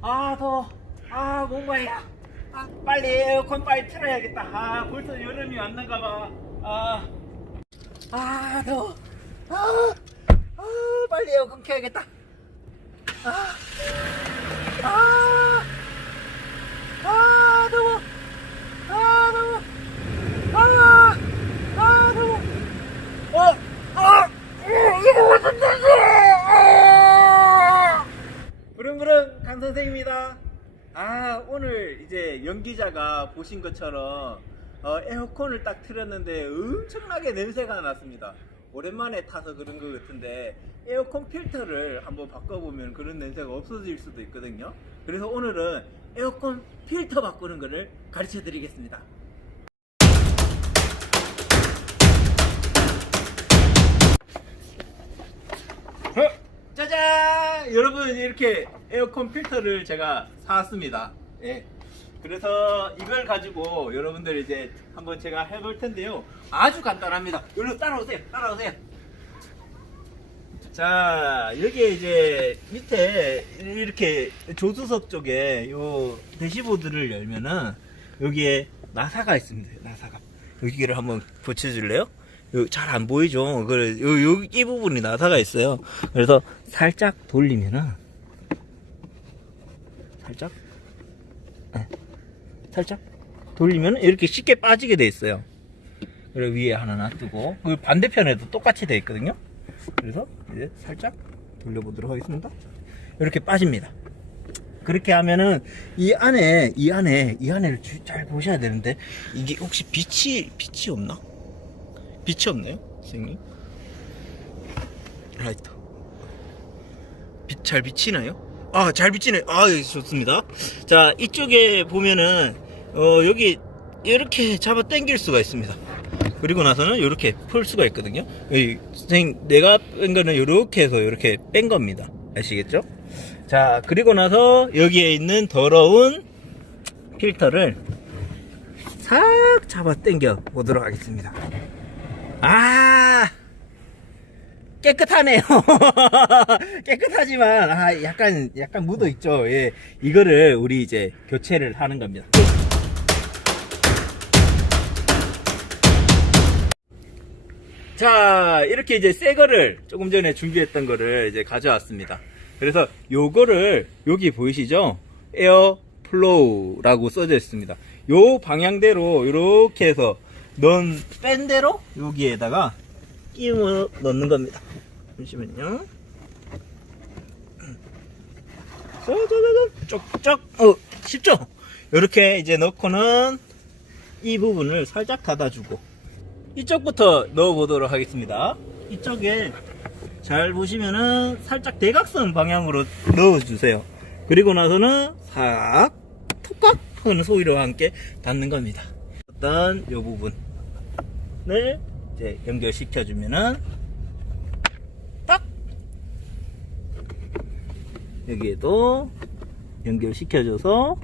아 더워. 아 뭔가야 아, 빨리 에어컨 빨리 틀어야겠다. 아 벌써 여름이 왔는가 봐아 아 더워. 아, 아 빨리 에어컨 켜야겠다. 아, 아, 아. 더워 아 더워 아, 아 더워 어, 아, 이거 무슨 뜻이야? 부릉부릉 강 선생입니다. 아 오늘 이제 연기자가 보신 것처럼 어, 에어컨을 딱 틀었는데 엄청나게 냄새가 났습니다. 오랜만에 타서 그런 것 같은데 에어컨 필터를 한번 바꿔보면 그런 냄새가 없어질 수도 있거든요. 그래서 오늘은 에어컨 필터 바꾸는 것을 가르쳐 드리겠습니다. 어? 짜잔! 여러분 이렇게 에어컨 필터를 제가 사왔습니다. 예. 그래서 이걸 가지고 여러분들 이제 한번 제가 해볼 텐데요. 아주 간단합니다. 여기로 따라오세요. 따라오세요. 자, 여기에 이제 밑에 이렇게 조수석 쪽에 요 대시보드를 열면은 여기에 나사가 있습니다. 나사가. 여기를 한번 붙여줄래요? 잘 안 보이죠? 그래, 요, 요, 이 부분이 나사가 있어요. 그래서 살짝 돌리면은, 살짝, 네, 살짝 돌리면 이렇게 쉽게 빠지게 돼 있어요. 그리고 위에 하나 놔두고, 그 반대편에도 똑같이 돼 있거든요. 그래서 이제 살짝 돌려보도록 하겠습니다. 이렇게 빠집니다. 그렇게 하면은 이 안에 이 안에 이 안에를 주- 잘 보셔야 되는데 이게 혹시 빛이 빛이 없나? 빛이 없나요, 선생님? 라이터. 빛 잘 비치나요? 아, 잘 비치네. 아, 예, 좋습니다. 자, 이쪽에 보면은 어, 여기 이렇게 잡아 당길 수가 있습니다. 그리고 나서는 이렇게 풀 수가 있거든요. 여기 선생님, 내가 뺀 거는 이렇게 해서 이렇게 뺀 겁니다. 아시겠죠? 자, 그리고 나서 여기에 있는 더러운 필터를 싹 잡아 당겨 보도록 하겠습니다. 아, 깨끗하네요. 깨끗하지만, 아, 약간, 약간 묻어 있죠. 예. 이거를 우리 이제 교체를 하는 겁니다. 자, 이렇게 이제 새 거를 조금 전에 준비했던 거를 이제 가져왔습니다. 그래서 요거를 여기 보이시죠? 에어 플로우라고 써져 있습니다. 요 방향대로 이렇게 해서 넣은 뺀 대로 여기에다가 끼워 넣는 겁니다. 잠시만요. 쪽쪽 어 쉽죠? 이렇게 이제 넣고는 이 부분을 살짝 닫아주고 이쪽부터 넣어보도록 하겠습니다. 이쪽에 잘 보시면은 살짝 대각선 방향으로 넣어주세요. 그리고 나서는 싹 톡각 하는 소리와 함께 닫는 겁니다. 어떤 요 부분을 이제 연결시켜주면은 딱 여기에도 연결시켜줘서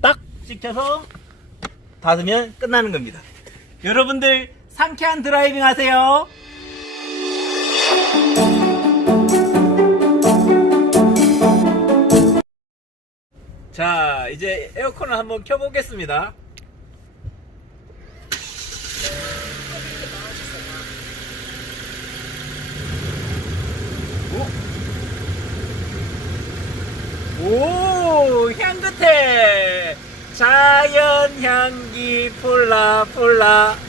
딱 시켜서 닫으면 끝나는 겁니다. 여러분들 상쾌한 드라이빙 하세요. 자, 이제 에어컨을 한번 켜보겠습니다. 오, 향긋해. 자연 향기 폴라 폴라.